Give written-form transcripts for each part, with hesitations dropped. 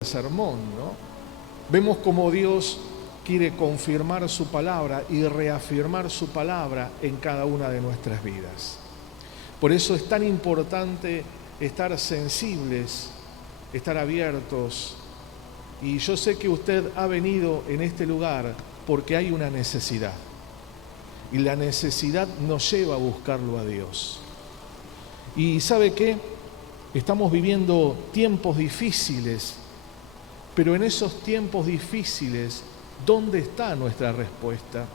sermón, ¿no? Vemos cómo Dios quiere confirmar su palabra y reafirmar su palabra en cada una de nuestras vidas. Por eso es tan importante estar sensibles, estar abiertos. Y yo sé que usted ha venido en este lugar porque hay una necesidad. Y la necesidad nos lleva a buscarlo a Dios. Y ¿sabe qué? Estamos viviendo tiempos difíciles, pero en esos tiempos difíciles, ¿dónde está nuestra respuesta?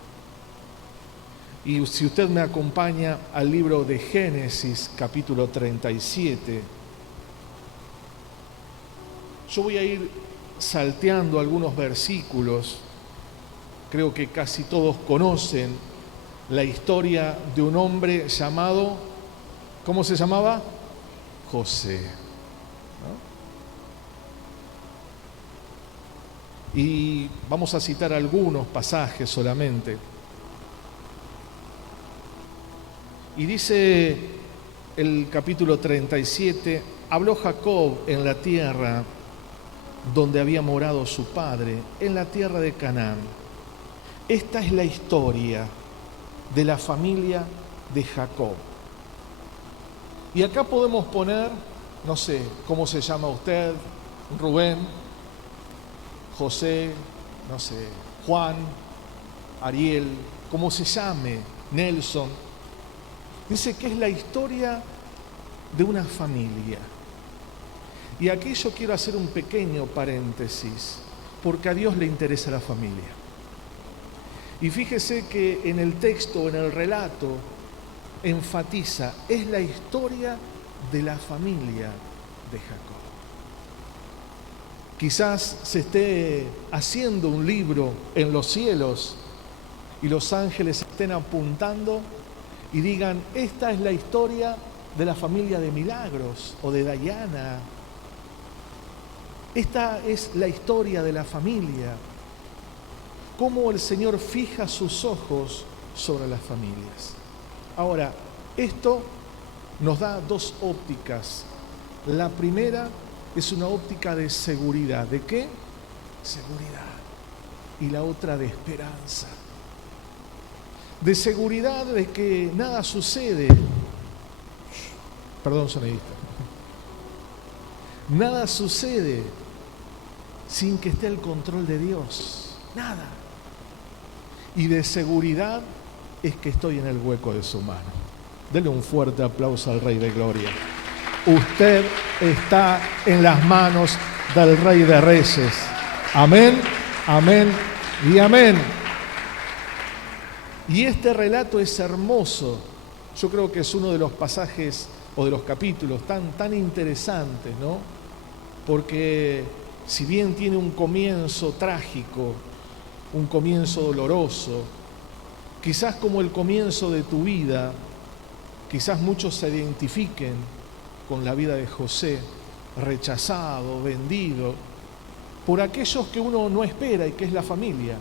Y si usted me acompaña al libro de Génesis, capítulo 37, yo voy a ir salteando algunos versículos. Creo que casi todos conocen la historia de un hombre llamado, ¿cómo se llamaba? José, ¿no? Y vamos a citar algunos pasajes solamente. Y dice el capítulo 37, habló Jacob en la tierra donde había morado su padre, en la tierra de Canaán. Esta es la historia de la familia de Jacob. Y acá podemos poner, no sé, ¿cómo se llama usted? Rubén, José, no sé, Juan, Ariel, como se llame, Nelson. Dice que es la historia de una familia. Y aquí yo quiero hacer un pequeño paréntesis, porque a Dios le interesa la familia. Y fíjese que en el texto, en el relato, enfatiza, es la historia de la familia de Jacob. Quizás se esté haciendo un libro en los cielos y los ángeles estén apuntando y digan, esta es la historia de la familia de Milagros o de Dayana. Esta es la historia de la familia. Cómo el Señor fija sus ojos sobre las familias. Ahora, esto nos da dos ópticas. La primera es una óptica de seguridad. ¿De qué? Seguridad. Y la otra de esperanza. De seguridad de que nada sucede. Perdón, sonidista. Nada sucede sin que esté el control de Dios. Nada. Y de seguridad es que estoy en el hueco de su mano. Denle un fuerte aplauso al Rey de Gloria. Usted está en las manos del Rey de Reyes. Amén, amén y amén. Y este relato es hermoso. Yo creo que es uno de los pasajes o de los capítulos tan interesantes, ¿no? Porque si bien tiene un comienzo trágico, un comienzo doloroso, quizás como el comienzo de tu vida, quizás muchos se identifiquen con la vida de José, rechazado, vendido, por aquellos que uno no espera y que es la familia.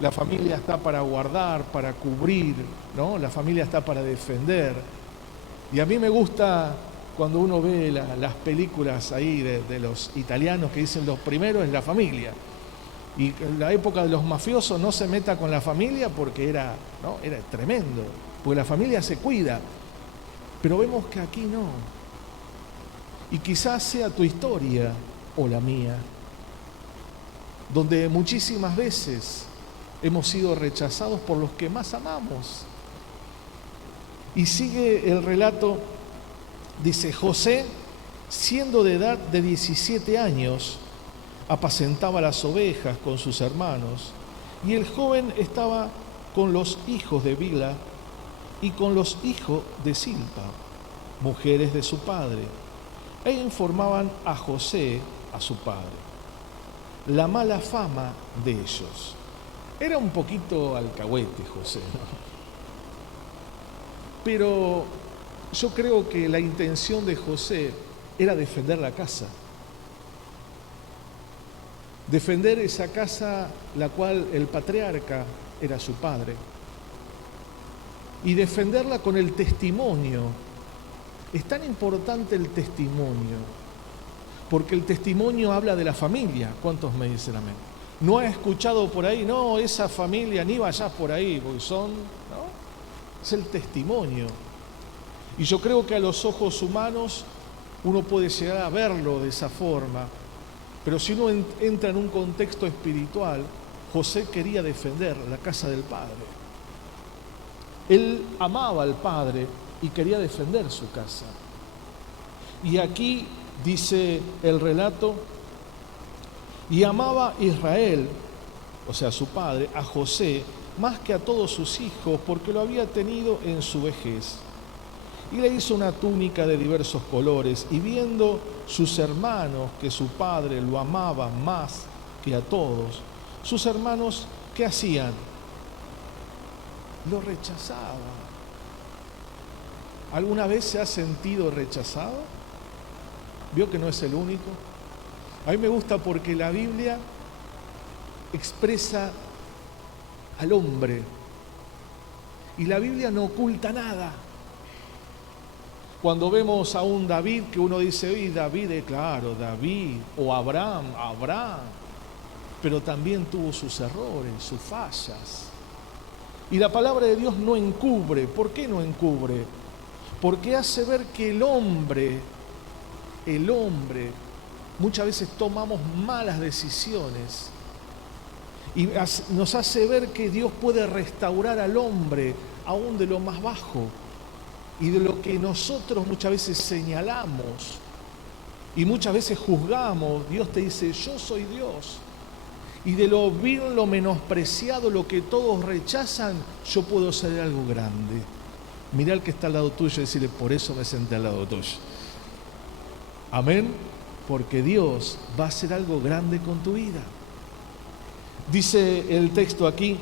La familia está para guardar, para cubrir, ¿no? La familia está para defender. Y a mí me gusta cuando uno ve las películas ahí de los italianos que dicen los primeros es la familia. Y en la época de los mafiosos no se meta con la familia porque era tremendo, porque la familia se cuida. Pero vemos que aquí no. Y quizás sea tu historia o la mía, donde muchísimas veces hemos sido rechazados por los que más amamos. Y sigue el relato, dice, José, siendo de edad de 17 años, apacentaba las ovejas con sus hermanos, y el joven estaba con los hijos de Bilha y con los hijos de Silpa, mujeres de su padre, e informaban a José, a su padre, la mala fama de ellos. Era un poquito alcahuete José, ¿no? Pero yo creo que la intención de José era defender la casa. Defender esa casa, la cual el patriarca era su padre. Y defenderla con el testimonio. Es tan importante el testimonio. Porque el testimonio habla de la familia. ¿Cuántos me dicen amén? No ha escuchado por ahí, no, esa familia, ni vayas por ahí, porque son, ¿no? Es el testimonio. Y yo creo que a los ojos humanos uno puede llegar a verlo de esa forma, pero si uno entra en un contexto espiritual, José quería defender la casa del Padre. Él amaba al Padre y quería defender su casa. Y aquí dice el relato, y amaba Israel, o sea, su padre, a José, más que a todos sus hijos, porque lo había tenido en su vejez. Y le hizo una túnica de diversos colores, y viendo sus hermanos que su padre lo amaba más que a todos, sus hermanos, ¿qué hacían? Lo rechazaban. ¿Alguna vez se ha sentido rechazado? ¿Vio que no es el único? A mí me gusta porque la Biblia expresa al hombre y la Biblia no oculta nada. Cuando vemos a un David que uno dice, oye, David, claro, David, o Abraham, pero también tuvo sus errores, sus fallas. Y la palabra de Dios no encubre. ¿Por qué no encubre? Porque hace ver que el hombre, muchas veces tomamos malas decisiones y nos hace ver que Dios puede restaurar al hombre aún de lo más bajo y de lo que nosotros muchas veces señalamos y muchas veces juzgamos. Dios te dice, yo soy Dios, y de lo vil, lo menospreciado, lo que todos rechazan, yo puedo hacer algo grande. Mirá al que está al lado tuyo y decirle, por eso me senté al lado tuyo. Amén, porque Dios va a hacer algo grande con tu vida. Dice el texto aquí,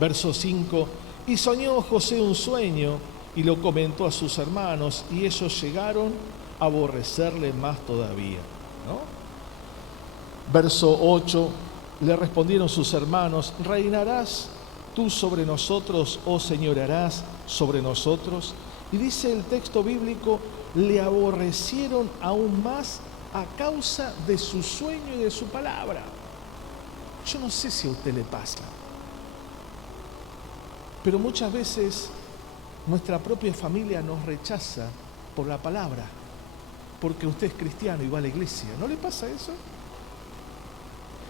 verso 5, y soñó José un sueño y lo comentó a sus hermanos, y ellos llegaron a aborrecerle más todavía, ¿no? Verso 8, le respondieron sus hermanos, ¿reinarás tú sobre nosotros o señorearás sobre nosotros? Y dice el texto bíblico, le aborrecieron aún más a causa de su sueño y de su palabra. Yo no sé si a usted le pasa, pero muchas veces nuestra propia familia nos rechaza por la palabra, porque usted es cristiano y va a la iglesia. ¿No le pasa eso?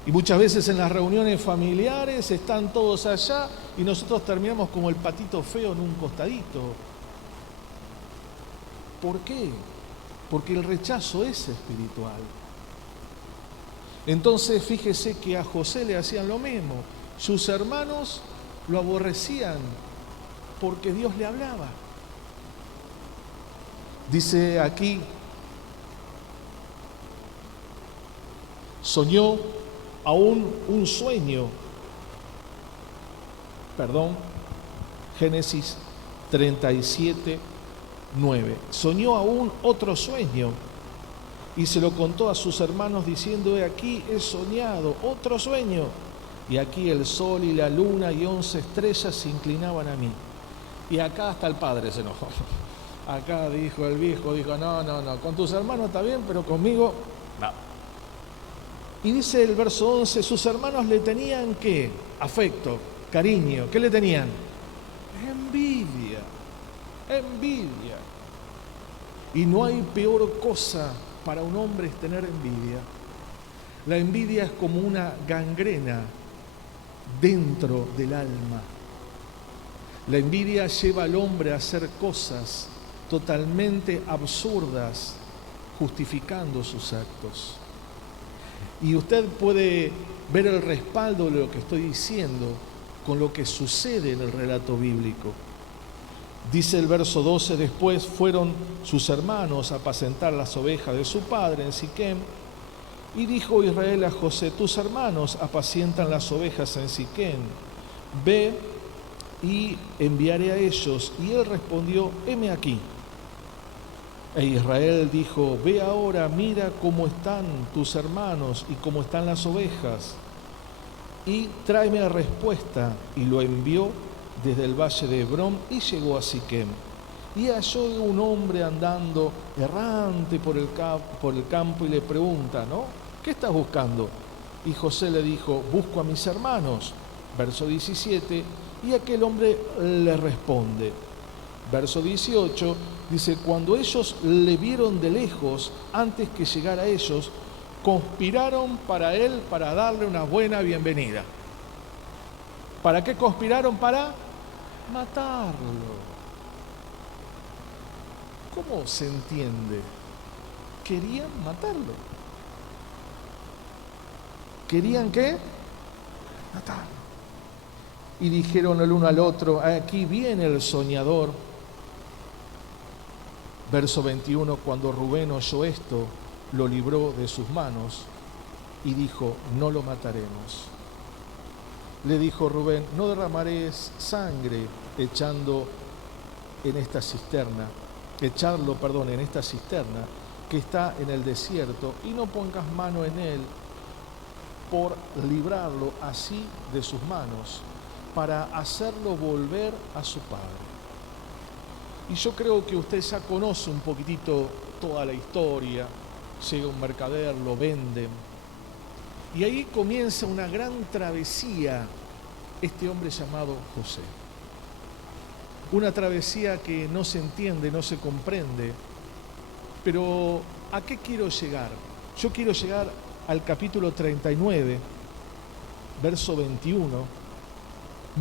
Y muchas veces en las reuniones familiares están todos allá y nosotros terminamos como el patito feo en un costadito. ¿Por qué? Porque el rechazo es espiritual. Entonces fíjese que a José le hacían lo mismo. Sus hermanos lo aborrecían porque Dios le hablaba. Dice aquí, soñó aún un sueño. Génesis 37, 9. Soñó aún otro sueño y se lo contó a sus hermanos diciendo, he aquí he soñado otro sueño, y aquí el sol y la luna y 11 estrellas se inclinaban a mí. Y acá hasta el padre se enojó. Acá dijo el viejo, no, con tus hermanos está bien, pero conmigo no. Y dice el verso 11, sus hermanos le tenían ¿qué? Afecto, cariño. ¿Qué le tenían? Envidia. Y no hay peor cosa para un hombre es tener envidia. La envidia es como una gangrena dentro del alma. La envidia lleva al hombre a hacer cosas totalmente absurdas, justificando sus actos. Y usted puede ver el respaldo de lo que estoy diciendo con lo que sucede en el relato bíblico. Dice el verso 12, después fueron sus hermanos a apacentar las ovejas de su padre en Siquem, y dijo Israel a José, tus hermanos apacientan las ovejas en Siquem, ve y enviaré a ellos. Y él respondió, heme aquí. E Israel dijo, ve ahora, mira cómo están tus hermanos y cómo están las ovejas, y tráeme la respuesta. Y lo envió desde el valle de Hebrón y llegó a Siquem. y halló un hombre andando errante por el campo y le pregunta, ¿no? ¿Qué estás buscando? Y José le dijo, busco a mis hermanos. Verso 17, y aquel hombre le responde. Verso 18 dice, cuando ellos le vieron de lejos, antes que llegara a ellos, conspiraron para él, para darle una buena bienvenida. ¿Para qué conspiraron? Para matarlo. ¿Cómo se entiende? Querían matarlo. ¿Querían qué? Matarlo. Y dijeron el uno al otro, aquí viene el soñador. Verso 21, cuando Rubén oyó esto, lo libró de sus manos y dijo, no lo mataremos. Le dijo Rubén, no derramaré sangre echarlo en esta cisterna que está en el desierto, y no pongas mano en él por librarlo así de sus manos, para hacerlo volver a su padre. Y yo creo que usted ya conoce un poquitito toda la historia. Llega un mercader, lo venden, y ahí comienza una gran travesía este hombre llamado José. Una travesía que no se entiende, no se comprende, pero ¿a qué quiero llegar? Yo quiero llegar al capítulo 39, verso 21.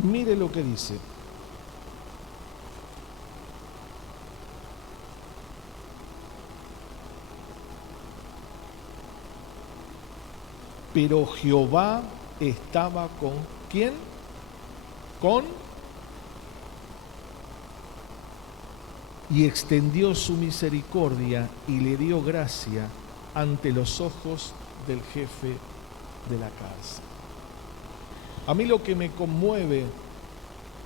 Mire lo que dice. Pero Jehová estaba con ¿quién? Y extendió su misericordia y le dio gracia ante los ojos del jefe de la cárcel. A mí lo que me conmueve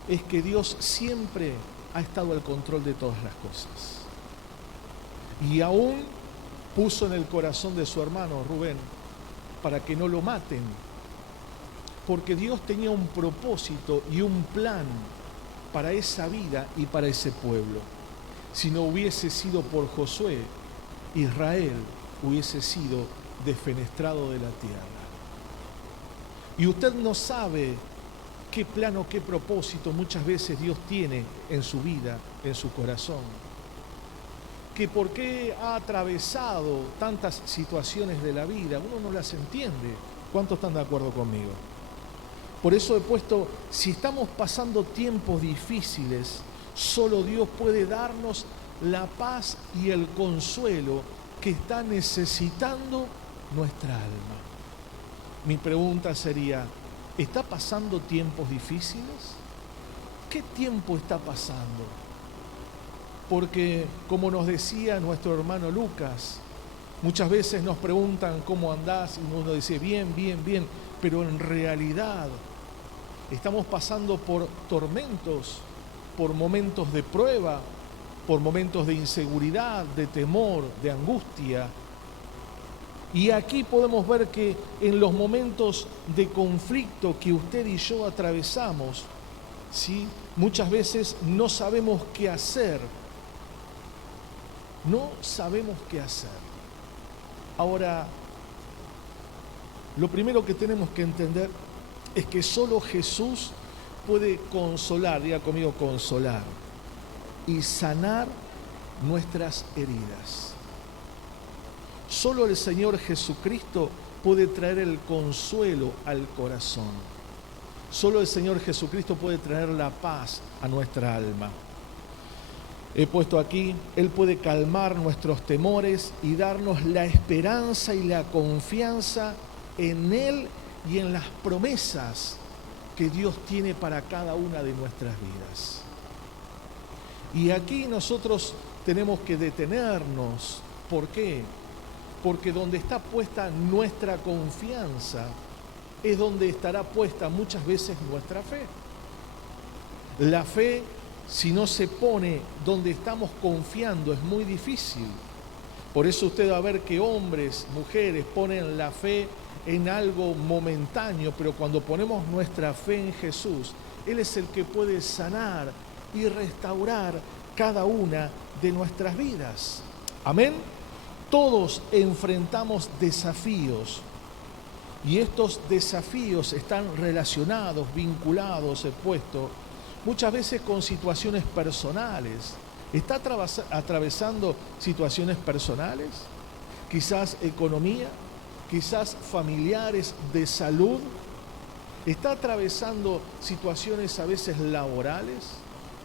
es que Dios siempre ha estado al control de todas las cosas. Y aún puso en el corazón de su hermano Rubén para que no lo maten, porque Dios tenía un propósito y un plan para esa vida y para ese pueblo. Si no hubiese sido por Josué, Israel hubiese sido defenestrado de la tierra. Y usted no sabe qué plan o qué propósito muchas veces Dios tiene en su vida, en su corazón. Que por qué ha atravesado tantas situaciones de la vida, uno no las entiende. ¿Cuántos están de acuerdo conmigo? Por eso he puesto, si estamos pasando tiempos difíciles, solo Dios puede darnos la paz y el consuelo que está necesitando nuestra alma. Mi pregunta sería, ¿está pasando tiempos difíciles? ¿Qué tiempo está pasando? Porque, como nos decía nuestro hermano Lucas, muchas veces nos preguntan cómo andás y uno dice bien, bien, bien, pero en realidad estamos pasando por tormentos, por momentos de prueba, por momentos de inseguridad, de temor, de angustia. Y aquí podemos ver que en los momentos de conflicto que usted y yo atravesamos, ¿sí?, muchas veces no sabemos qué hacer. No sabemos qué hacer. Ahora, lo primero que tenemos que entender es que solo Jesús puede consolar, diga conmigo, consolar, y sanar nuestras heridas. Solo el Señor Jesucristo puede traer el consuelo al corazón. Solo el Señor Jesucristo puede traer la paz a nuestra alma. He puesto aquí, Él puede calmar nuestros temores y darnos la esperanza y la confianza en Él y en las promesas que Dios tiene para cada una de nuestras vidas. Y aquí nosotros tenemos que detenernos. ¿Por qué? Porque donde está puesta nuestra confianza es donde estará puesta muchas veces nuestra fe. La fe, si no se pone donde estamos confiando, es muy difícil. Por eso usted va a ver que hombres, mujeres ponen la fe en algo momentáneo, pero cuando ponemos nuestra fe en Jesús, Él es el que puede sanar y restaurar cada una de nuestras vidas. Amén. Todos enfrentamos desafíos y estos desafíos están relacionados, vinculados, expuestos muchas veces con situaciones personales. ¿Está atravesando situaciones personales? Quizás economía, quizás familiares, de salud. ¿Está atravesando situaciones a veces laborales?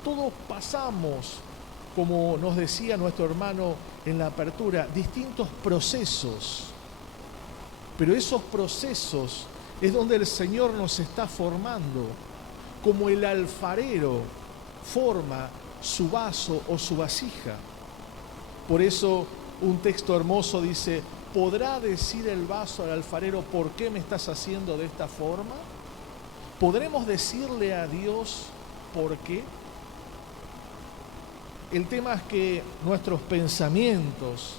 Todos pasamos, como nos decía nuestro hermano en la apertura, distintos procesos. Pero esos procesos es donde el Señor nos está formando, como el alfarero forma su vaso o su vasija. Por eso un texto hermoso dice, ¿podrá decir el vaso al alfarero, ¿por qué me estás haciendo de esta forma? ¿Podremos decirle a Dios por qué? El tema es que nuestros pensamientos,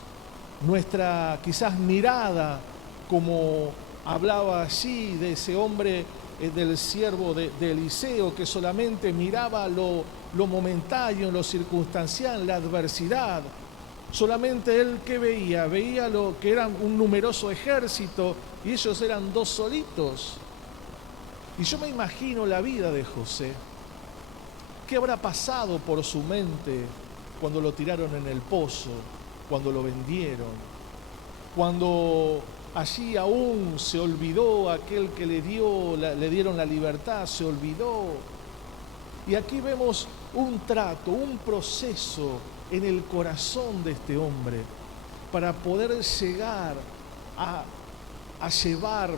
nuestra quizás mirada, como hablaba allí de ese hombre, del siervo de Eliseo, que solamente miraba lo momentáneo, lo circunstancial, la adversidad. Solamente él, ¿qué veía? Veía lo que era un numeroso ejército y ellos eran dos solitos. Y yo me imagino la vida de José. ¿Qué habrá pasado por su mente cuando lo tiraron en el pozo, cuando lo vendieron, cuando allí aún se olvidó aquel que le dieron la libertad, se olvidó? Y aquí vemos un trato, un proceso en el corazón de este hombre para poder llegar a llevar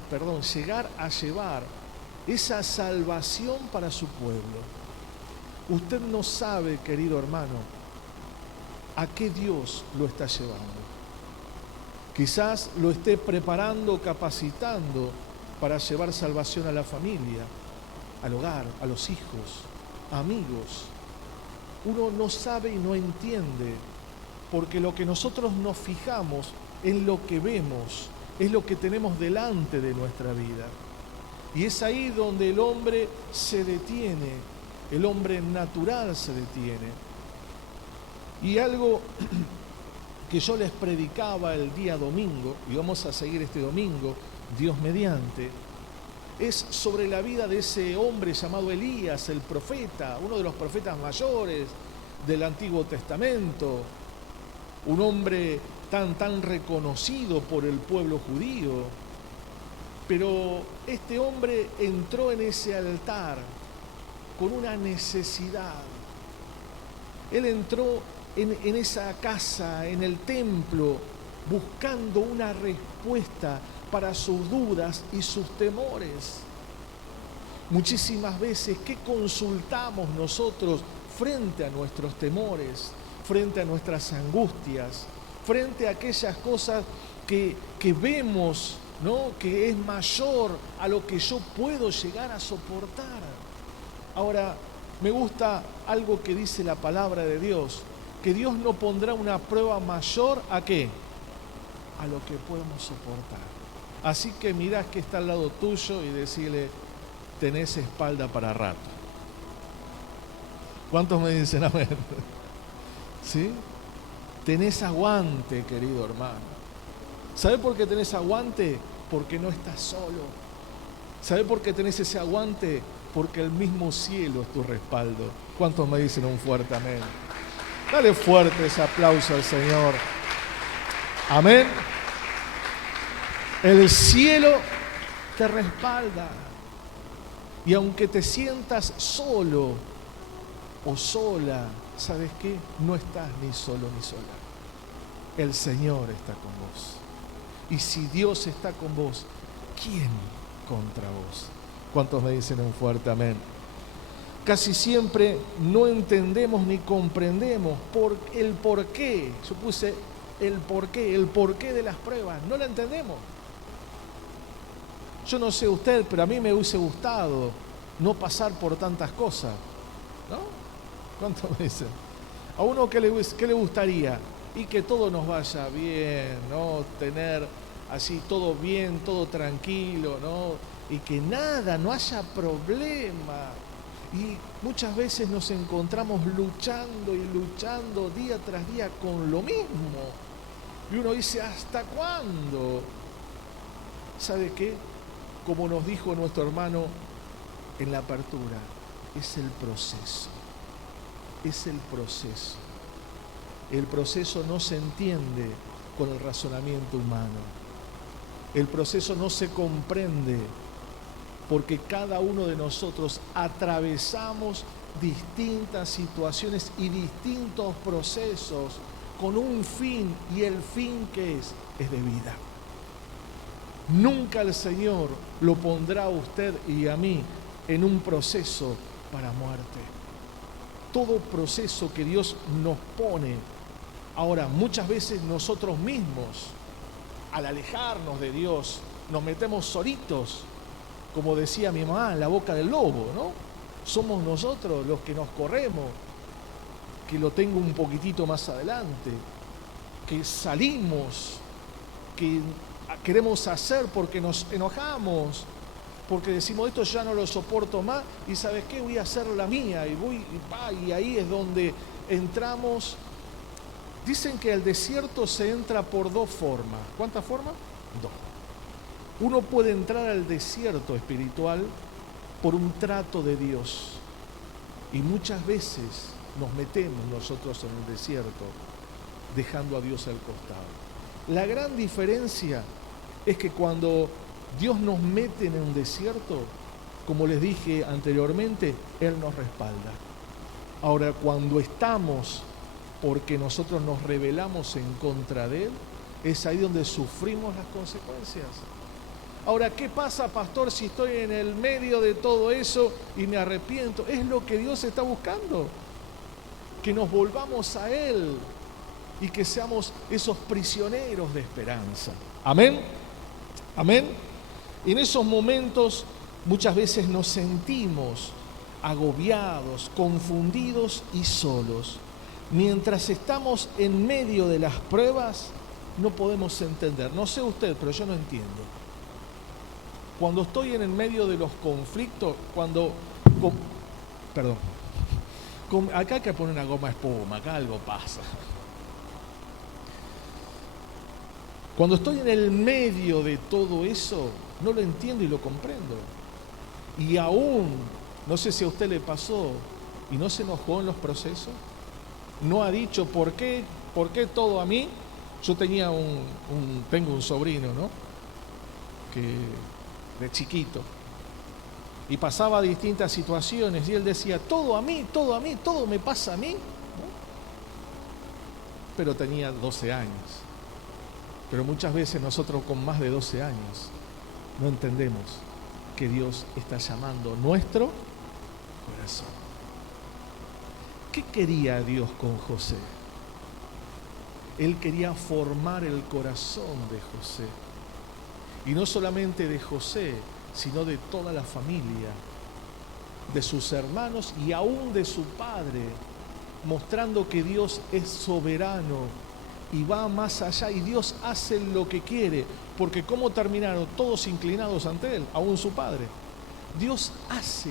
esa salvación para su pueblo. Usted no sabe, querido hermano, a qué Dios lo está llevando. Quizás lo esté preparando, capacitando para llevar salvación a la familia, al hogar, a los hijos, amigos. Uno no sabe y no entiende, porque lo que nosotros nos fijamos en lo que vemos, es lo que tenemos delante de nuestra vida. Y es ahí donde el hombre se detiene, el hombre natural se detiene. Y algo que yo les predicaba el día domingo, y vamos a seguir este domingo, Dios mediante, es sobre la vida de ese hombre llamado Elías, el profeta, uno de los profetas mayores del Antiguo Testamento, un hombre tan reconocido por el pueblo judío. Pero este hombre entró en ese altar con una necesidad. Él entró en esa casa, en el templo, buscando una respuesta para sus dudas y sus temores. Muchísimas veces, ¿qué consultamos nosotros frente a nuestros temores, frente a nuestras angustias, frente a aquellas cosas que vemos, ¿no?, que es mayor a lo que yo puedo llegar a soportar? Ahora, me gusta algo que dice la palabra de Dios, que Dios no pondrá una prueba mayor ¿a qué? A lo que podemos soportar. Así que mirá que está al lado tuyo y decirle, tenés espalda para rato. ¿Cuántos me dicen amén? ¿Sí? Tenés aguante, querido hermano. ¿Sabe por qué tenés aguante? Porque no estás solo. ¿Sabe por qué tenés ese aguante? Porque el mismo cielo es tu respaldo. ¿Cuántos me dicen un fuerte amén? Dale fuerte ese aplauso al Señor. Amén. El cielo te respalda. Y aunque te sientas solo o sola, ¿sabes qué? No estás ni solo ni sola. El Señor está con vos. Y si Dios está con vos, ¿quién contra vos? ¿Cuántos me dicen un fuerte amén? Casi siempre no entendemos ni comprendemos el porqué. Yo puse el porqué de las pruebas. No lo entendemos. Yo no sé usted, pero a mí me hubiese gustado no pasar por tantas cosas, ¿no? ¿Cuántos me dicen? A uno, ¿qué le gustaría? Y que todo nos vaya bien, ¿no? Tener así todo bien, todo tranquilo, ¿no? Y que nada, no haya problema. Y muchas veces nos encontramos luchando y luchando día tras día con lo mismo. Y uno dice, ¿hasta cuándo? ¿Sabe qué? Como nos dijo nuestro hermano en la apertura, es el proceso. Es el proceso. El proceso no se entiende con el razonamiento humano. El proceso no se comprende porque cada uno de nosotros atravesamos distintas situaciones y distintos procesos con un fin, y el fin que es de vida. Nunca el Señor lo pondrá a usted y a mí en un proceso para muerte. Todo proceso que Dios nos pone, ahora muchas veces nosotros mismos, al alejarnos de Dios, nos metemos solitos, como decía mi mamá, en la boca del lobo, ¿no? Somos nosotros los que nos corremos, que lo tengo un poquitito más adelante, que salimos, que queremos hacer porque nos enojamos, porque decimos esto ya no lo soporto más y ¿sabes qué? Voy a hacer la mía y ahí es donde entramos. Dicen que al desierto se entra por dos formas. ¿Cuántas formas? Dos. Uno puede entrar al desierto espiritual por un trato de Dios y muchas veces nos metemos nosotros en el desierto dejando a Dios al costado. La gran diferencia es que cuando Dios nos mete en un desierto, como les dije anteriormente, Él nos respalda. Ahora, cuando estamos porque nosotros nos rebelamos en contra de Él, es ahí donde sufrimos las consecuencias. Ahora, ¿qué pasa, pastor, si estoy en el medio de todo eso y me arrepiento? Es lo que Dios está buscando, que nos volvamos a Él y que seamos esos prisioneros de esperanza. Amén. Amén. En esos momentos muchas veces nos sentimos agobiados, confundidos y solos. Mientras estamos en medio de las pruebas, no podemos entender. No sé usted, pero yo no entiendo. Cuando estoy en el medio de los conflictos, acá hay que poner una goma espuma, acá algo pasa. Cuando estoy en el medio de todo eso, no lo entiendo y lo comprendo. Y aún, no sé si a usted le pasó, y no se enojó en los procesos, no ha dicho ¿por qué todo a mí? Yo tengo un sobrino, ¿no? Que de chiquito, y pasaba distintas situaciones, y él decía, todo a mí, todo me pasa a mí, ¿no? Pero tenía 12 años. Pero muchas veces nosotros con más de 12 años no entendemos que Dios está llamando nuestro corazón. ¿Qué quería Dios con José? Él quería formar el corazón de José. Y no solamente de José, sino de toda la familia, de sus hermanos y aún de su padre, mostrando que Dios es soberano y va más allá, y Dios hace lo que quiere, porque ¿cómo terminaron? Todos inclinados ante Él, aún su padre. Dios hace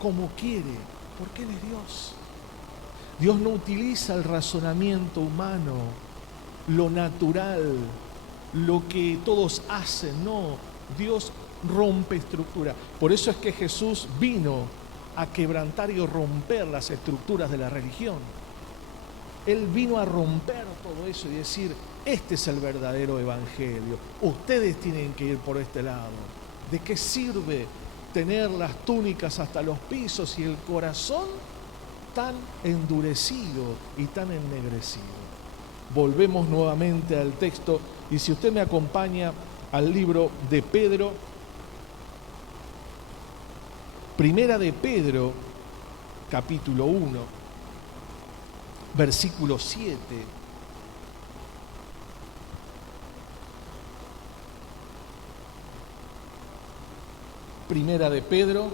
como quiere, porque Él es Dios. Dios no utiliza el razonamiento humano, lo natural, lo que todos hacen, no. Dios rompe estructura. Por eso es que Jesús vino a quebrantar y romper las estructuras de la religión. Él vino a romper todo eso y decir, este es el verdadero evangelio. Ustedes tienen que ir por este lado. ¿De qué sirve tener las túnicas hasta los pisos y el corazón tan endurecido y tan ennegrecido? Volvemos nuevamente al texto, y si usted me acompaña al libro de Pedro, Primera de Pedro, capítulo 1, versículo 7. Primera de Pedro,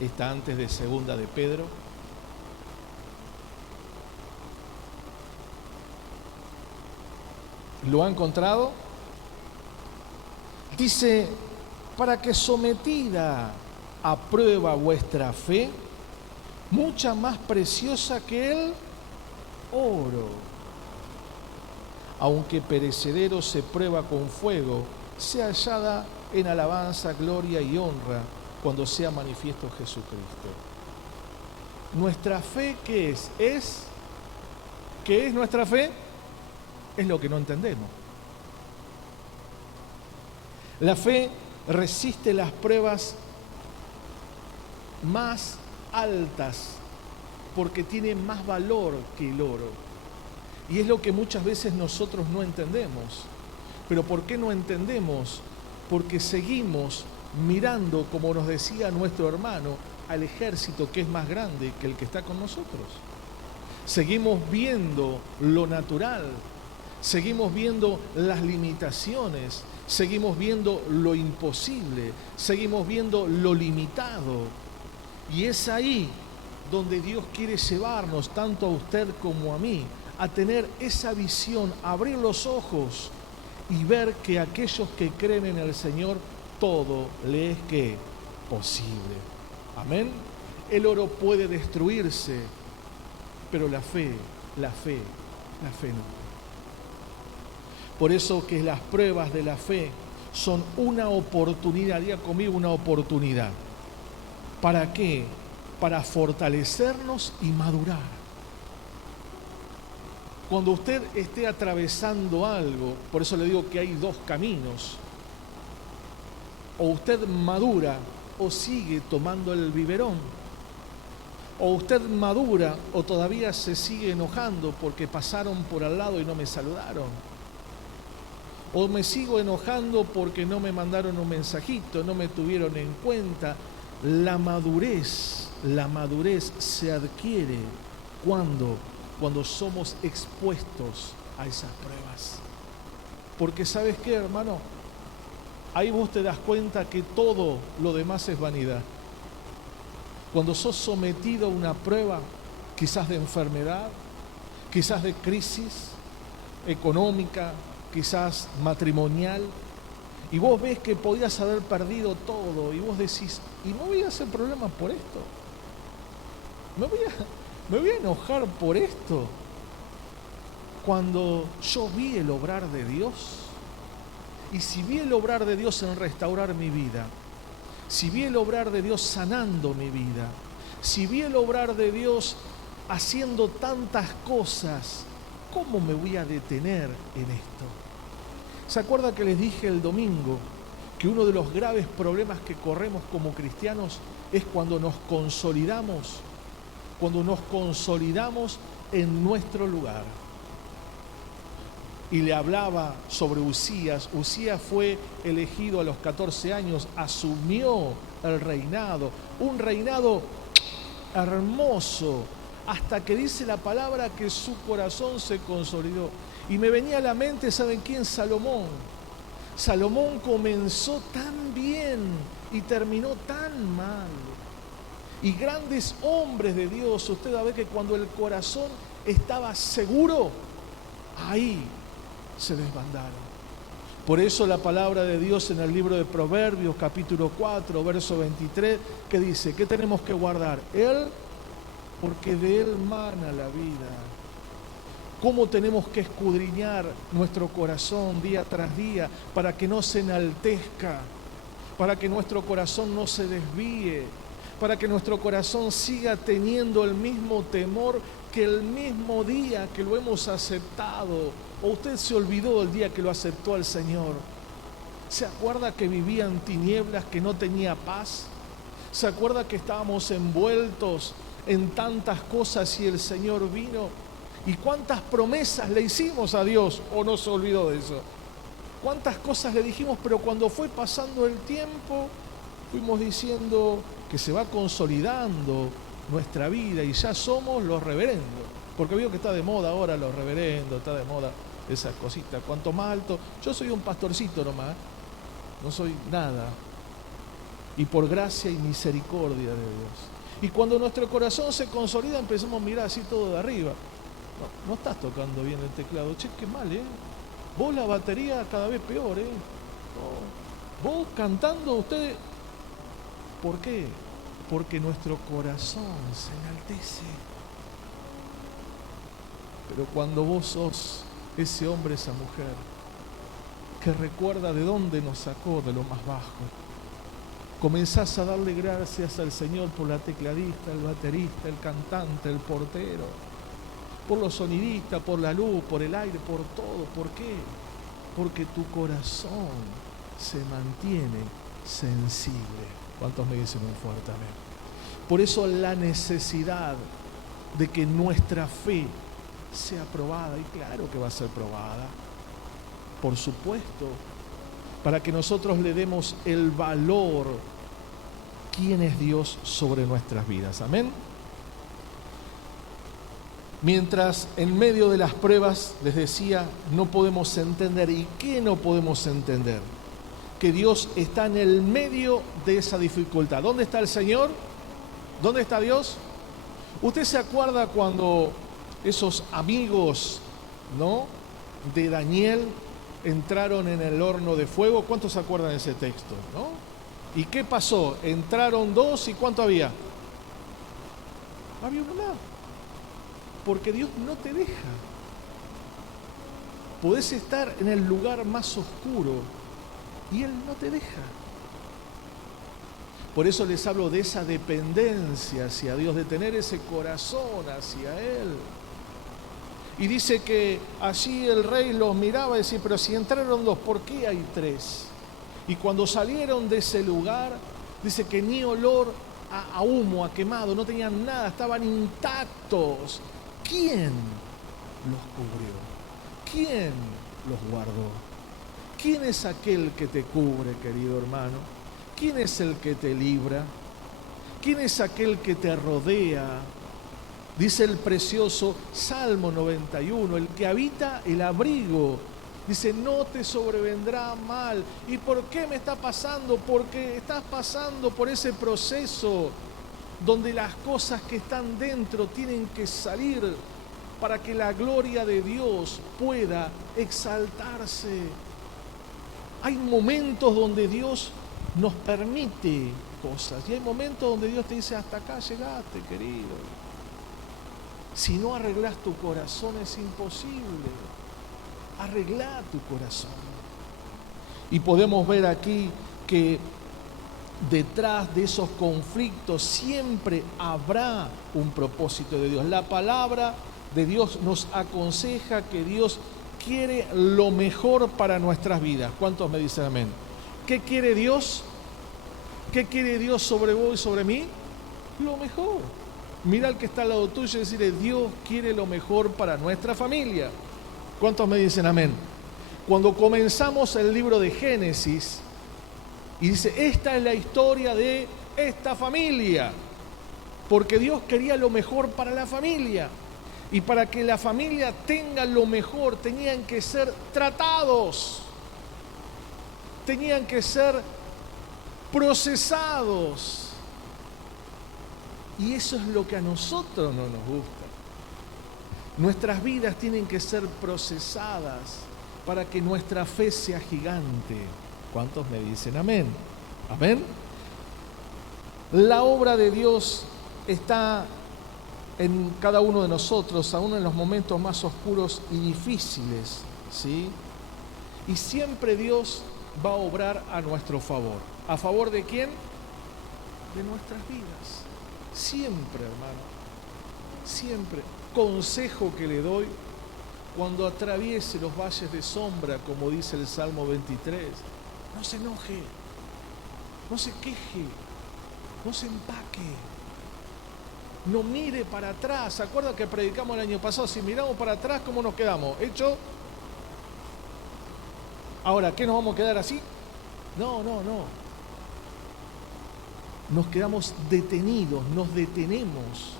está antes de Segunda de Pedro. ¿Lo ha encontrado? Dice, para que sometida a prueba vuestra fe, mucha más preciosa que el oro. Aunque perecedero se prueba con fuego, sea hallada en alabanza, gloria y honra cuando sea manifiesto Jesucristo. Nuestra fe, ¿qué es? ¿Qué es nuestra fe? Es lo que no entendemos. La fe resiste las pruebas más altas porque tiene más valor que el oro. Y es lo que muchas veces nosotros no entendemos. ¿Pero por qué no entendemos? Porque seguimos mirando, como nos decía nuestro hermano, al ejército que es más grande que el que está con nosotros. Seguimos viendo lo natural, seguimos viendo las limitaciones, seguimos viendo lo imposible, seguimos viendo lo limitado. Y es ahí donde Dios quiere llevarnos, tanto a usted como a mí, a tener esa visión, a abrir los ojos y ver que a aquellos que creen en el Señor, todo le es ¿qué? Posible. Amén. El oro puede destruirse, pero la fe no. Por eso que las pruebas de la fe son una oportunidad, diga conmigo, una oportunidad. ¿Para qué? Para fortalecernos y madurar. Cuando usted esté atravesando algo, por eso le digo que hay dos caminos. O usted madura o sigue tomando el biberón. O usted madura o todavía se sigue enojando porque pasaron por al lado y no me saludaron. O me sigo enojando porque no me mandaron un mensajito, no me tuvieron en cuenta. La madurez se adquiere cuando somos expuestos a esas pruebas. Porque ¿sabes qué, hermano? Ahí vos te das cuenta que todo lo demás es vanidad. Cuando sos sometido a una prueba, quizás de enfermedad, quizás de crisis económica, quizás matrimonial, y vos ves que podías haber perdido todo, y vos decís, ¿y no voy a hacer problemas por esto? ¿Me voy a enojar por esto? Cuando yo vi el obrar de Dios, y si vi el obrar de Dios en restaurar mi vida, si vi el obrar de Dios sanando mi vida, si vi el obrar de Dios haciendo tantas cosas, ¿cómo me voy a detener en esto? ¿Se acuerda que les dije el domingo que uno de los graves problemas que corremos como cristianos es cuando nos consolidamos en nuestro lugar? Y le hablaba sobre Usías. Usías fue elegido a los 14 años, asumió el reinado, un reinado hermoso, hasta que dice la palabra que su corazón se consolidó. Y me venía a la mente, ¿saben quién? Salomón. Salomón comenzó tan bien y terminó tan mal. Y grandes hombres de Dios, usted va a ver que cuando el corazón estaba seguro, ahí se desbandaron. Por eso la palabra de Dios en el libro de Proverbios, capítulo 4, verso 23, que dice, ¿qué tenemos que guardar? Él, porque de Él mana la vida. ¿Cómo tenemos que escudriñar nuestro corazón día tras día para que no se enaltezca, para que nuestro corazón no se desvíe, para que nuestro corazón siga teniendo el mismo temor que el mismo día que lo hemos aceptado? ¿O usted se olvidó el día que lo aceptó al Señor? ¿Se acuerda que vivía en tinieblas, que no tenía paz? ¿Se acuerda que estábamos envueltos en tantas cosas y el Señor vino? ¿Y cuántas promesas le hicimos a Dios? ¿O no se olvidó de eso? ¿Cuántas cosas le dijimos? Pero cuando fue pasando el tiempo, fuimos diciendo que se va consolidando nuestra vida y ya somos los reverendos. Porque veo que está de moda ahora los reverendos, está de moda esas cositas. Cuanto más alto, yo soy un pastorcito nomás, no soy nada. Y por gracia y misericordia de Dios. Y cuando nuestro corazón se consolida, empezamos a mirar así todo de arriba. No estás tocando bien el teclado, che, qué mal, Vos la batería cada vez peor, Vos cantando, ustedes, ¿por qué? porque nuestro corazón se enaltece. Pero cuando vos sos ese hombre, esa mujer, que recuerda de dónde nos sacó, de lo más bajo, comenzás a darle gracias al Señor por la tecladista, el baterista, el cantante, el portero, por los sonidistas, por la luz, por el aire, por todo. ¿Por qué? Porque tu corazón se mantiene sensible. ¿Cuántos me dicen un fuerte amén? Por eso la necesidad de que nuestra fe sea probada, y claro que va a ser probada, por supuesto, para que nosotros le demos el valor, quién es Dios sobre nuestras vidas. Amén. Mientras en medio de las pruebas, les decía, no podemos entender. ¿Y qué no podemos entender? Que Dios está en el medio de esa dificultad. ¿Dónde está el Señor? ¿Dónde está Dios? ¿Usted se acuerda cuando esos amigos, ¿no?, de Daniel entraron en el horno de fuego? ¿Cuántos se acuerdan de ese texto, no? ¿Y qué pasó? Entraron dos, ¿y cuánto había? Había uno más. Porque Dios no te deja. Podés estar en el lugar más oscuro y Él no te deja. Por eso les hablo de esa dependencia hacia Dios, de tener ese corazón hacia Él. Y dice que allí el rey los miraba y decía, pero si entraron dos, ¿por qué hay tres? Y cuando salieron de ese lugar, dice que ni olor a humo, a quemado, no tenían nada, estaban intactos. ¿Quién los cubrió? ¿Quién los guardó? ¿Quién es aquel que te cubre, querido hermano? ¿Quién es el que te libra? ¿Quién es aquel que te rodea? Dice el precioso Salmo 91, el que habita el abrigo, dice, no te sobrevendrá mal. ¿Y por qué me está pasando? Porque estás pasando por ese proceso donde las cosas que están dentro tienen que salir para que la gloria de Dios pueda exaltarse. Hay momentos donde Dios nos permite cosas y hay momentos donde Dios te dice, hasta acá llegaste, querido. Si no arreglás tu corazón es imposible. Arreglá tu corazón. Y podemos ver aquí que detrás de esos conflictos siempre habrá un propósito de Dios. La palabra de Dios nos aconseja que Dios quiere lo mejor para nuestras vidas. ¿Cuántos me dicen amén? ¿Qué quiere Dios? ¿Qué quiere Dios sobre vos y sobre mí? Lo mejor. Mira al que está al lado tuyo y decirle, Dios quiere lo mejor para nuestra familia. ¿Cuántos me dicen amén? Cuando comenzamos el libro de Génesis, y dice, esta es la historia de esta familia, porque Dios quería lo mejor para la familia, y para que la familia tenga lo mejor, tenían que ser tratados, tenían que ser procesados. Y eso es lo que a nosotros no nos gusta. Nuestras vidas tienen que ser procesadas para que nuestra fe sea gigante. ¿Cuántos me dicen amén? ¿Amén? La obra de Dios está en cada uno de nosotros, aún en los momentos más oscuros y difíciles, ¿sí? Y siempre Dios va a obrar a nuestro favor. ¿A favor de quién? De nuestras vidas. Siempre, hermano. Siempre. Consejo que le doy, cuando atraviese los valles de sombra, como dice el Salmo 23, no se enoje, no se queje, no se empaque, no mire para atrás. ¿Se acuerdan que predicamos el año pasado? Si miramos para atrás, ¿cómo nos quedamos? ¿Hecho? Ahora, ¿qué nos vamos a quedar así? No. Nos quedamos detenidos, nos detenemos.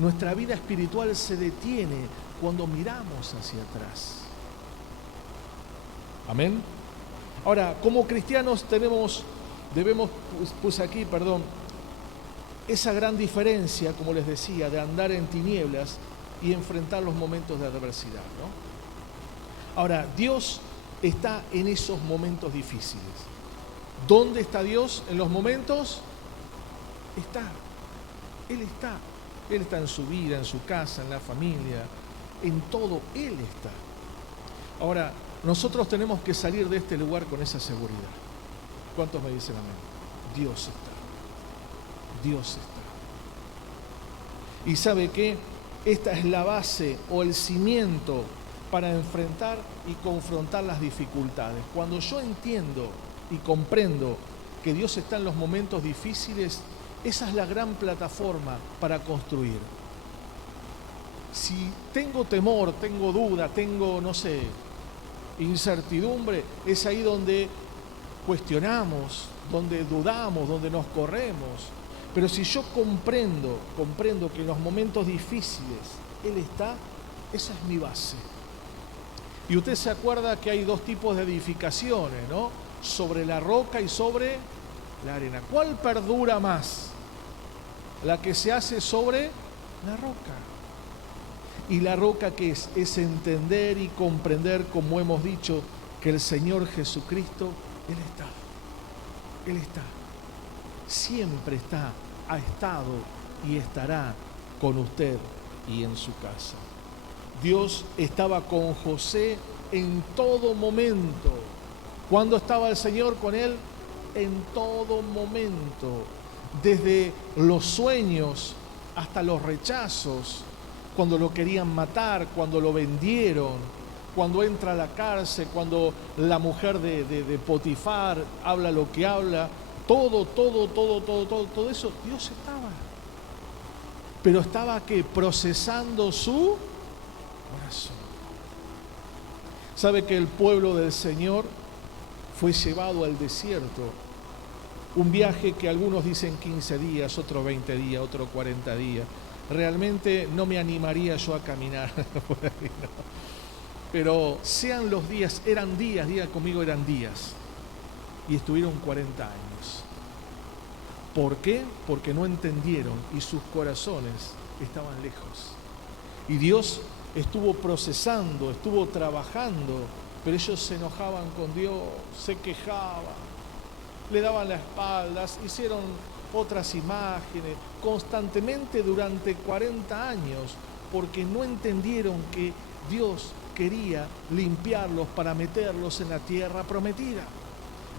Nuestra vida espiritual se detiene cuando miramos hacia atrás. Amén. Ahora, como cristianos puse aquí, esa gran diferencia, como les decía, de andar en tinieblas y enfrentar los momentos de adversidad, ¿no? Ahora, Dios está en esos momentos difíciles. ¿Dónde está Dios en los momentos? está. Él está. Él está en su vida, en su casa, en la familia, en todo. Él está. Ahora, nosotros tenemos que salir de este lugar con esa seguridad. ¿Cuántos me dicen amén? Dios está. Dios está. Y ¿sabe qué? Esta es la base o el cimiento para enfrentar y confrontar las dificultades. Cuando yo entiendo y comprendo que Dios está en los momentos difíciles, esa es la gran plataforma para construir. Si tengo temor, tengo duda, tengo, no sé, incertidumbre, es ahí donde cuestionamos, donde dudamos, donde nos corremos. Pero si yo comprendo que en los momentos difíciles Él está, esa es mi base. Y usted se acuerda que hay dos tipos de edificaciones, ¿no? Sobre la roca y sobre la arena. ¿Cuál perdura más? La que se hace sobre la roca. Y la roca, ¿qué es? Es entender y comprender, como hemos dicho, que el Señor Jesucristo, Él está. Él está. Siempre está, ha estado y estará con usted y en su casa. Dios estaba con José en todo momento. ¿Cuándo estaba el Señor con él? En todo momento. Desde los sueños hasta los rechazos, cuando lo querían matar, cuando lo vendieron, cuando entra a la cárcel, cuando la mujer de Potifar habla lo que habla, todo eso, Dios estaba. Pero estaba que procesando su corazón. ¿Sabe que el pueblo del Señor fue llevado al desierto? Un viaje que algunos dicen 15 días, otros 20 días, otros 40 días. Realmente no me animaría yo a caminar por ahí, ¿no? Pero sean los días, eran días, diga conmigo, eran días. Y estuvieron 40 años. ¿Por qué? Porque no entendieron y sus corazones estaban lejos. Y Dios estuvo procesando, estuvo trabajando, pero ellos se enojaban con Dios, se quejaban, le daban la espalda, hicieron otras imágenes constantemente durante 40 años, porque no entendieron que Dios quería limpiarlos para meterlos en la tierra prometida.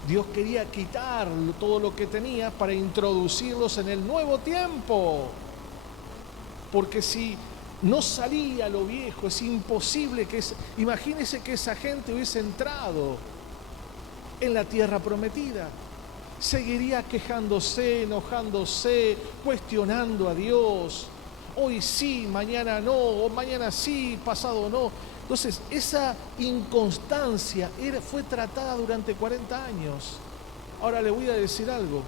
Dios quería quitar todo lo que tenía para introducirlos en el nuevo tiempo. Porque si no salía lo viejo, es imposible imagínese que esa gente hubiese entrado en la tierra prometida. Seguiría quejándose, enojándose, cuestionando a Dios. Hoy sí, mañana no, o mañana sí, pasado no. Entonces, esa inconstancia fue tratada durante 40 años. Ahora le voy a decir algo,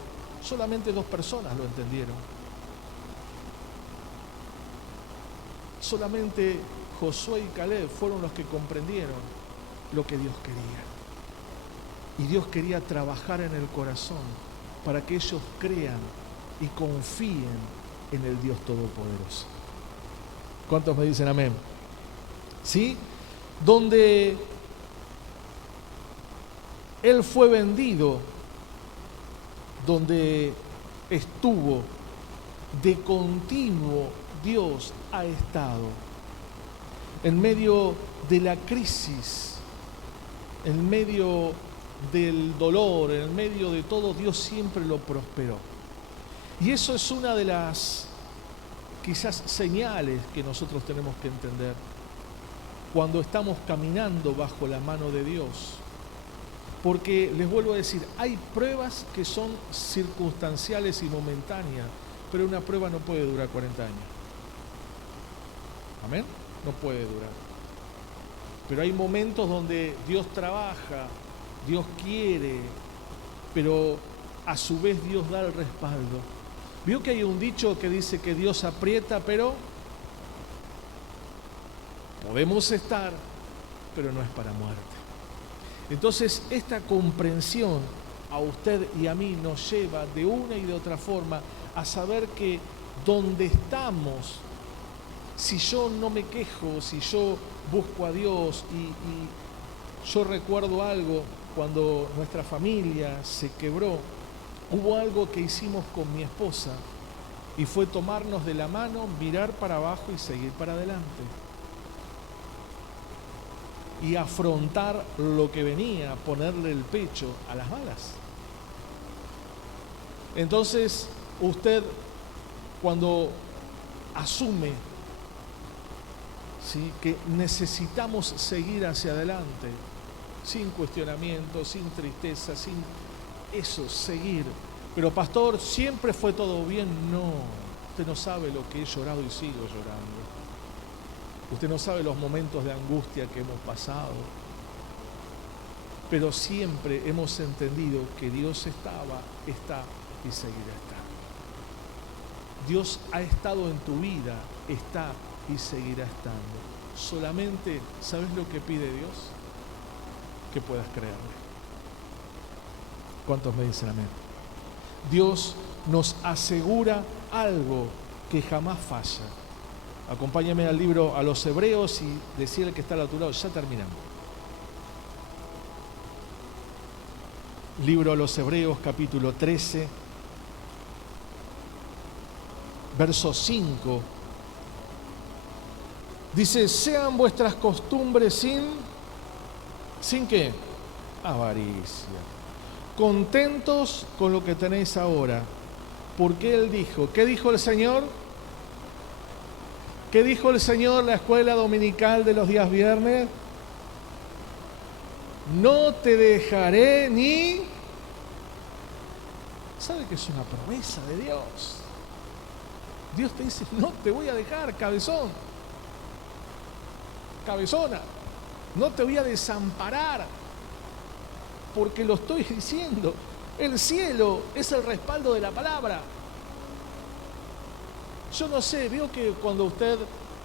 solamente 2 personas lo entendieron. Solamente Josué y Caleb fueron los que comprendieron lo que Dios quería. Y Dios quería trabajar en el corazón para que ellos crean y confíen en el Dios Todopoderoso. ¿Cuántos me dicen amén? ¿Sí? Donde Él fue vendido, donde estuvo de continuo, Dios ha estado en medio de la crisis, en medio del dolor, en medio de todo. Dios siempre lo prosperó. Y eso es una de las quizás señales que nosotros tenemos que entender cuando estamos caminando bajo la mano de Dios. Porque les vuelvo a decir, hay pruebas que son circunstanciales y momentáneas, pero una prueba no puede durar 40 años. ¿Amén? No puede durar. Pero hay momentos donde Dios trabaja, Dios quiere, pero a su vez Dios da el respaldo. ¿Vio que hay un dicho que dice que Dios aprieta, pero podemos estar, pero no es para muerte? Entonces, esta comprensión a usted y a mí nos lleva de una y de otra forma a saber que donde estamos, si yo no me quejo, si yo busco a Dios, y yo recuerdo algo cuando nuestra familia se quebró, hubo algo que hicimos con mi esposa Y fue tomarnos de la mano, mirar para abajo y seguir para adelante. Y afrontar lo que venía, ponerle el pecho a las balas. Entonces, usted cuando asume, ¿sí?, que necesitamos seguir hacia adelante, sin cuestionamiento, sin tristeza, sin eso, seguir. Pero pastor, ¿siempre fue todo bien? No, usted no sabe lo que he llorado y sigo llorando. Usted no sabe los momentos de angustia que hemos pasado. Pero siempre hemos entendido que Dios estaba, está y seguirá estando. Dios ha estado en tu vida, está y seguirá estando. Solamente, ¿sabes lo que pide Dios? Que puedas creerle. ¿Cuántos me dicen amén? Dios nos asegura algo que jamás falla. Acompáñame al libro a los Hebreos y decirle que está al otro lado. Ya terminamos. Libro a los Hebreos, capítulo 13, verso 5. Dice, sean vuestras costumbres ¿sin qué? Avaricia. Contentos con lo que tenéis ahora. Porque Él dijo, ¿qué dijo el Señor? ¿Qué dijo el Señor en la escuela dominical de los días viernes? No te dejaré ni... ¿Sabe que es una promesa de Dios? Dios te dice, no te voy a dejar, cabezón. Cabezona. No te voy a desamparar. Porque lo estoy diciendo. El cielo es el respaldo de la palabra. Yo no sé, veo que cuando usted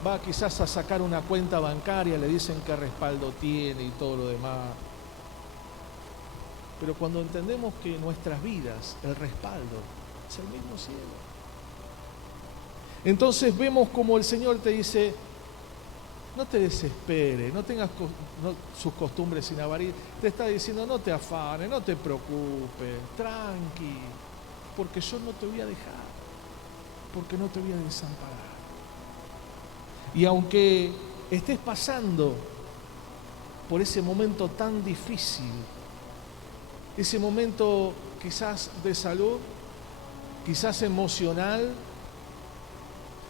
va quizás a sacar una cuenta bancaria, le dicen qué respaldo tiene y todo lo demás. Pero cuando entendemos que en nuestras vidas el respaldo es el mismo cielo. Entonces vemos como el Señor te dice, no te desesperes, no tengas sus costumbres sin avaricia. Te está diciendo, no te afanes, no te preocupes, tranqui, porque yo no te voy a dejar, porque no te voy a desamparar. Y aunque estés pasando por ese momento tan difícil, ese momento quizás de salud, quizás emocional,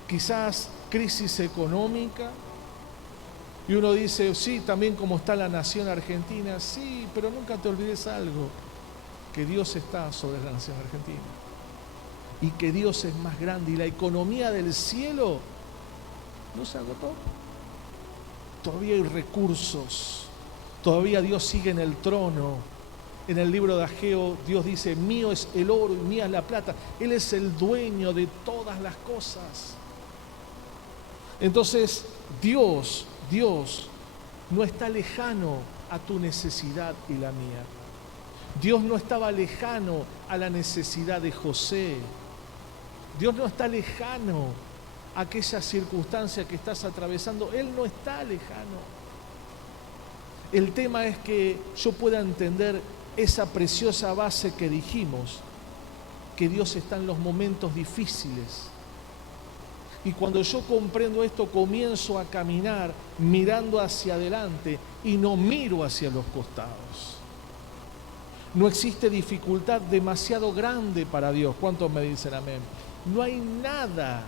quizás crisis económica, y uno dice, sí, también como está la nación argentina, sí, pero nunca te olvides algo, que Dios está sobre la nación argentina, y que Dios es más grande, y la economía del cielo no se agotó. Todavía hay recursos, todavía Dios sigue en el trono. En el libro de Ageo, Dios dice, mío es el oro y mía es la plata. Él es el dueño de todas las cosas. Entonces, Dios no está lejano a tu necesidad y la mía. Dios no estaba lejano a la necesidad de José. Dios no está lejano a aquella circunstancia que estás atravesando. Él no está lejano. El tema es que yo pueda entender esa preciosa base que dijimos, que Dios está en los momentos difíciles. Y cuando yo comprendo esto, comienzo a caminar mirando hacia adelante y no miro hacia los costados. No existe dificultad demasiado grande para Dios. ¿Cuántos me dicen amén? No hay nada,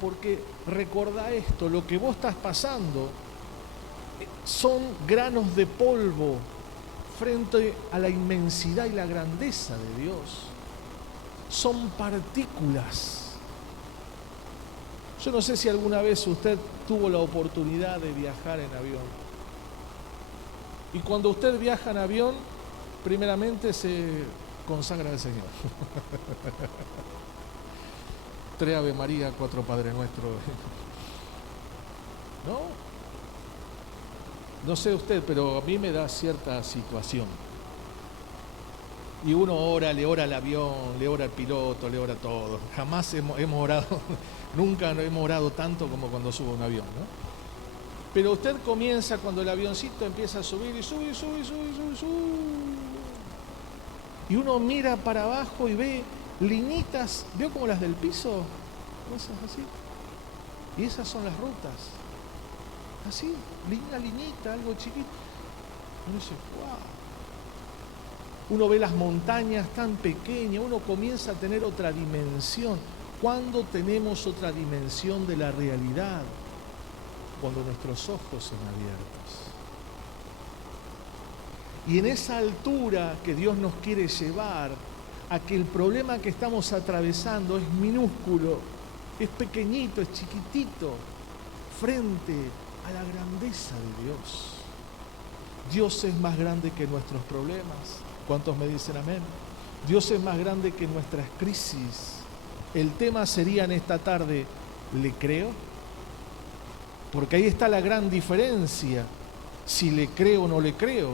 porque recordá esto, lo que vos estás pasando son granos de polvo frente a la inmensidad y la grandeza de Dios. Son partículas. Yo no sé si alguna vez usted tuvo la oportunidad de viajar en avión. Y cuando usted viaja en avión, primeramente se consagra al Señor. 3 Ave María, 4 Padre Nuestro. ¿No? No sé usted, pero a mí me da cierta situación. Y uno ora, le ora al avión, le ora al piloto, le ora a todo. Jamás hemos orado, nunca hemos orado tanto como cuando sube un avión, ¿no? Pero usted comienza cuando el avioncito empieza a subir y sube. Y uno mira para abajo y ve linitas, ¿vio como las del piso? Cosas así. Y esas son las rutas. Así, una linita, algo chiquito. Uno dice, wow. Uno ve las montañas tan pequeñas, uno comienza a tener otra dimensión. ¿Cuándo tenemos otra dimensión de la realidad? Cuando nuestros ojos son abiertos. Y en esa altura que Dios nos quiere llevar a que el problema que estamos atravesando es minúsculo, es pequeñito, es chiquitito, frente a la grandeza de Dios. Dios es más grande que nuestros problemas. ¿Cuántos me dicen amén? Dios es más grande que nuestras crisis. El tema sería en esta tarde, ¿le creo? Porque ahí está la gran diferencia, si le creo o no le creo.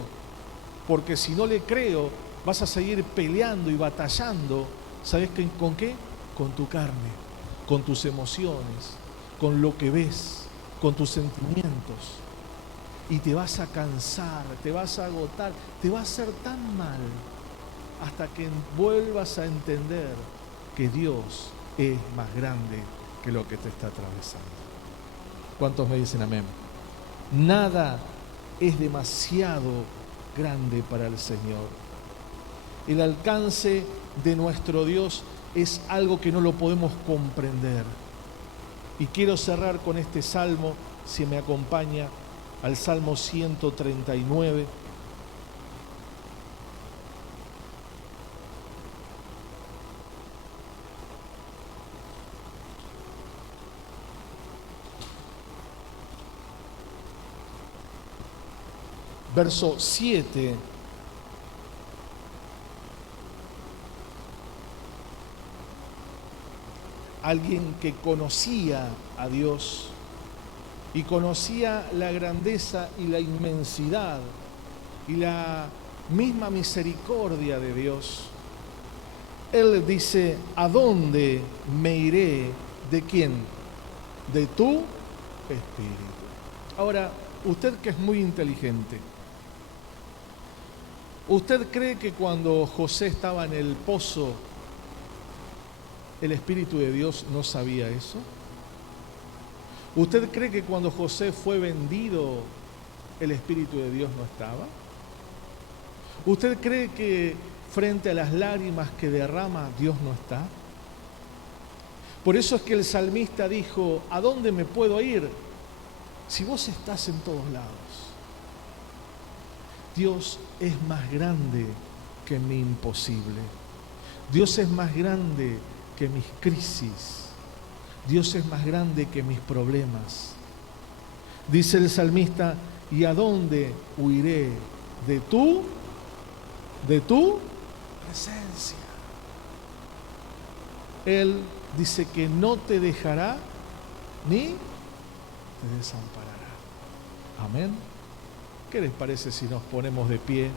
Porque si no le creo, vas a seguir peleando y batallando, ¿sabes con qué? Con tu carne, con tus emociones, con lo que ves, con tus sentimientos. Y te vas a cansar, te vas a agotar, te va a hacer tan mal hasta que vuelvas a entender que Dios es más grande que lo que te está atravesando. ¿Cuántos me dicen amén? Nada es demasiado grande para el Señor. El alcance de nuestro Dios es algo que no lo podemos comprender. Y quiero cerrar con este salmo, si me acompaña, al Salmo 139. Verso 7. Alguien que conocía a Dios y conocía la grandeza y la inmensidad y la misma misericordia de Dios. Él dice, ¿a dónde me iré? ¿De quién? De tu Espíritu. Ahora, usted que es muy inteligente, ¿usted cree que cuando José estaba en el pozo, el Espíritu de Dios no sabía eso? ¿Usted cree que cuando José fue vendido, el Espíritu de Dios no estaba? ¿Usted cree que frente a las lágrimas que derrama, Dios no está? Por eso es que el salmista dijo, ¿a dónde me puedo ir si vos estás en todos lados? Dios es más grande que mi imposible. Dios es más grande que mis crisis. Dios es más grande que mis problemas. Dice el salmista, ¿y a dónde huiré? De tu presencia. Él dice que no te dejará ni te desamparará. Amén. ¿Qué les parece si nos ponemos de pie?